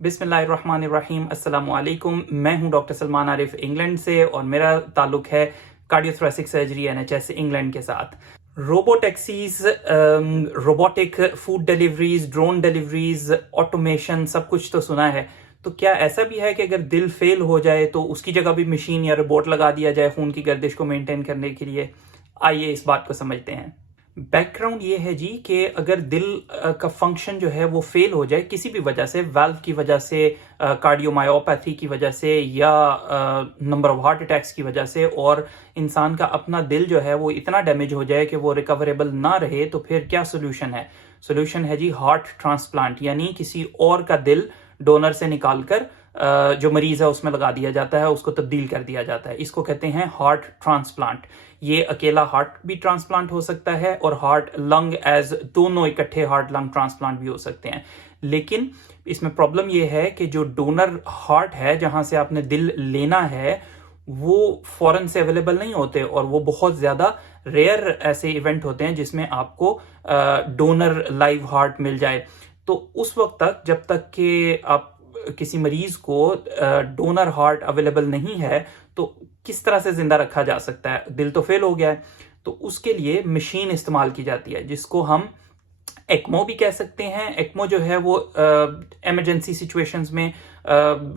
बिस्मिल्लाहिर्रहमानिर्रहीम, अस्सलामु अलैकुम। मैं हूं डॉक्टर सलमान आरिफ इंग्लैंड से और मेरा ताल्लुक है कार्डियोथोरेसिक सर्जरी NHS इंग्लैंड के साथ। Robo taxis, robotic food deliveries, drone deliveries, automation, सब कुछ तो सुना है। तो क्या ऐसा भी है कि अगर दिल फेल हो जाए तो उसकी जगह भी मशीन या रोबोट लगा दिया जाए खून की गर्दिश को मेंटेन करने के लिए? आइए इस बात को समझते हैं। बैकग्राउंड ये है जी कि अगर दिल का फंक्शन जो है वो फेल हो जाए किसी भी वजह से, वाल्व की वजह से, कार्डियोमायोपैथी की वजह से या नंबर ऑफ हार्ट अटैक्स की वजह से, और इंसान का अपना दिल जो है वो इतना डैमेज हो जाए कि वो रिकवरेबल ना रहे, तो फिर क्या सोल्यूशन है? सोल्यूशन है जी हार्ट ट्रांसप्लांट, यानी किसी और का दिल डोनर से निकालकर जो मरीज है उसमें लगा दिया जाता है, उसको तब्दील कर दिया जाता है। इसको कहते हैं हार्ट ट्रांसप्लांट। ये अकेला हार्ट भी ट्रांसप्लांट हो सकता है और हार्ट लंग एज दोनों इकट्ठे हार्ट लंग ट्रांसप्लांट भी हो सकते हैं। लेकिन इसमें प्रॉब्लम ये है कि जो डोनर हार्ट है, जहां से आपने दिल लेना है, वो फौरन से अवेलेबल नहीं होते और वो बहुत ज्यादा रेयर ऐसे इवेंट होते हैं जिसमें आपको डोनर लाइव हार्ट मिल जाए। तो उस वक्त तक, जब तक कि आप किसी मरीज को डोनर हार्ट अवेलेबल नहीं है, तो किस तरह से जिंदा रखा जा सकता है? दिल तो फेल हो गया है। तो उसके लिए मशीन इस्तेमाल की जाती है जिसको हम एक्मो भी कह सकते हैं। एक्मो जो है वो इमरजेंसी सिचुएशंस में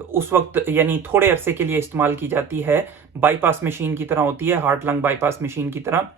उस वक्त यानी थोड़े अरसे के लिए इस्तेमाल की जाती है। बाईपास मशीन की तरह होती है, हार्ट लंग बाईपास मशीन की तरह।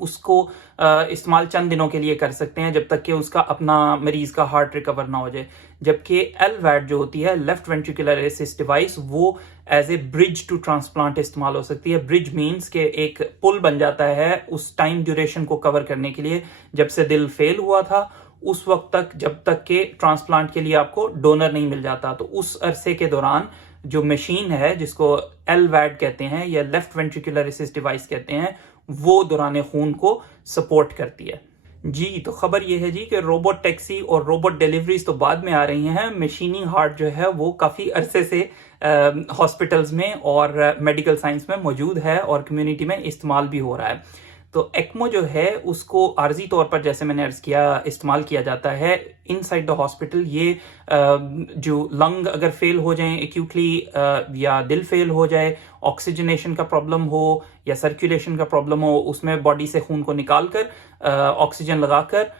उसको इस्तेमाल चंद दिनों के लिए कर सकते हैं जब तक कि उसका अपना मरीज का हार्ट रिकवर ना हो जाए। जबकि LVAD जो होती है, लेफ्ट वेंट्रिकुलर असिस्ट डिवाइस, वो as a bridge to transplant इस्तेमाल हो सकती है। ब्रिज मींस के एक पुल बन जाता है उस टाइम ड्यूरेशन को कवर करने के लिए जब से दिल फेल हुआ था उस वक्त तक, जब तक के ट्रांसप्लांट के लिए आपको डोनर नहीं मिल जाता। तो उस अरसे के दौरान जो मशीन है, जिसको LVAD कहते हैं या लेफ्ट वेंट्रिकुलर असिस्ट डिवाइस कहते हैं, वो दौरान खून को सपोर्ट करती है। जी, तो खबर ये है जी कि रोबोट टैक्सी और रोबोट डिलीवरीज तो बाद में आ रही हैं। मशीनी हार्ट जो है वो काफी अरसे से हॉस्पिटल्स में और मेडिकल साइंस में मौजूद है और कम्युनिटी में इस्तेमाल भी हो रहा है। तो एक्मो जो है उसको आर्जी तौर पर, जैसे मैंने अर्ज किया, इस्तेमाल किया जाता है इनसाइड द हॉस्पिटल। ये जो लंग अगर फेल हो जाएं एक्यूटली, या दिल फेल हो जाए, ऑक्सीजनेशन का प्रॉब्लम हो या सर्कुलेशन का प्रॉब्लम हो, उसमें बॉडी से खून को निकालकर ऑक्सीजन लगाकर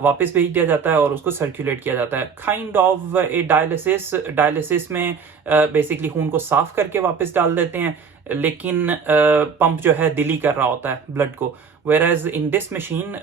वापस भेज दिया जाता है और उसको सर्कुलेट किया जाता है। काइंड ऑफ ए डायलिसिस में बेसिकली खून को साफ करके वापस डाल देते हैं, लेकिन पंप जो है दिल ही कर रहा होता है ब्लड को। वेयर इन दिस मशीन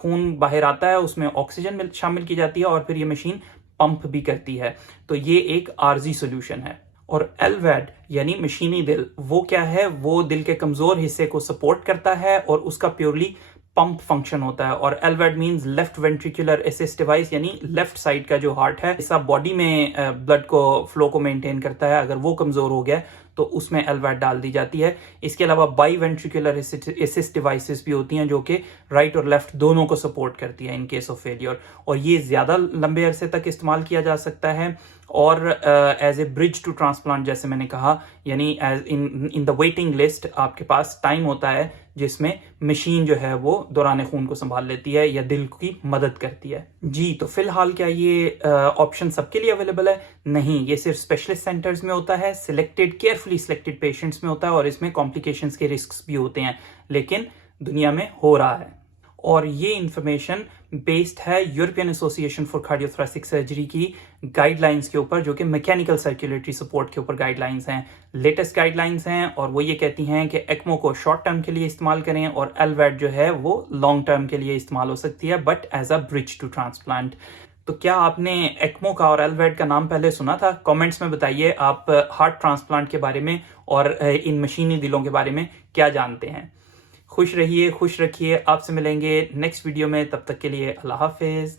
खून बाहर आता है, उसमें ऑक्सीजन शामिल की जाती है और फिर ये मशीन पंप भी करती है। तो ये एक आर्जी सोल्यूशन है। और LVAD यानी मशीनी दिल, वो क्या है? वो दिल के कमजोर हिस्से को सपोर्ट करता है और उसका प्योरली पंप फंक्शन होता है। और LVAD means left ventricular assist device, यानी लेफ्ट साइड का जो हार्ट है, ऐसा बॉडी में ब्लड को फ्लो को मेंटेन करता है। अगर वो कमजोर हो गया तो उसमें LVAD डाल दी जाती है। इसके अलावा बाई वेंट्रिकुलर असिस्ट डिवाइसेस भी होती हैं जो कि राइट और लेफ्ट दोनों को सपोर्ट करती है इन केस ऑफ फेलियर। और ये ज्यादा लंबे अरसे तक इस्तेमाल किया जा सकता है और as a bridge to transplant, जैसे मैंने कहा, यानी as in the waiting list आपके पास टाइम होता है जिसमें मशीन जो है वो दौरान खून को संभाल लेती है या दिल की मदद करती है। जी, तो फिलहाल क्या ये ऑप्शन सबके लिए अवेलेबल है? नहीं, ये सिर्फ स्पेशलिस्ट सेंटर्स में होता है, केयरफुली सिलेक्टेड पेशेंट्स में होता है और इसमें कॉम्प्लिकेशंस के रिस्क भी होते हैं, लेकिन दुनिया में हो रहा है। और ये इंफॉर्मेशन बेस्ड है European association for cardiothoracic surgery की गाइडलाइंस के ऊपर, जो कि मैकेनिकल सर्कुलेटरी सपोर्ट के ऊपर गाइडलाइंस हैं, लेटेस्ट गाइडलाइंस हैं। और वो ये कहती हैं कि एक्मो को शॉर्ट टर्म के लिए इस्तेमाल करें और LVAD जो है वो लॉन्ग टर्म के लिए इस्तेमाल हो सकती है, but as a bridge to transplant. तो क्या आपने एक्मो का और LVAD का नाम पहले सुना था? कमेंट्स में बताइए आप हार्ट ट्रांसप्लांट के बारे में और इन मशीनी दिलों के बारे में क्या जानते हैं। खुश रहिए, खुश रखिए। आपसे मिलेंगे नेक्स्ट वीडियो में, तब तक के लिए अल्लाह हाफिज।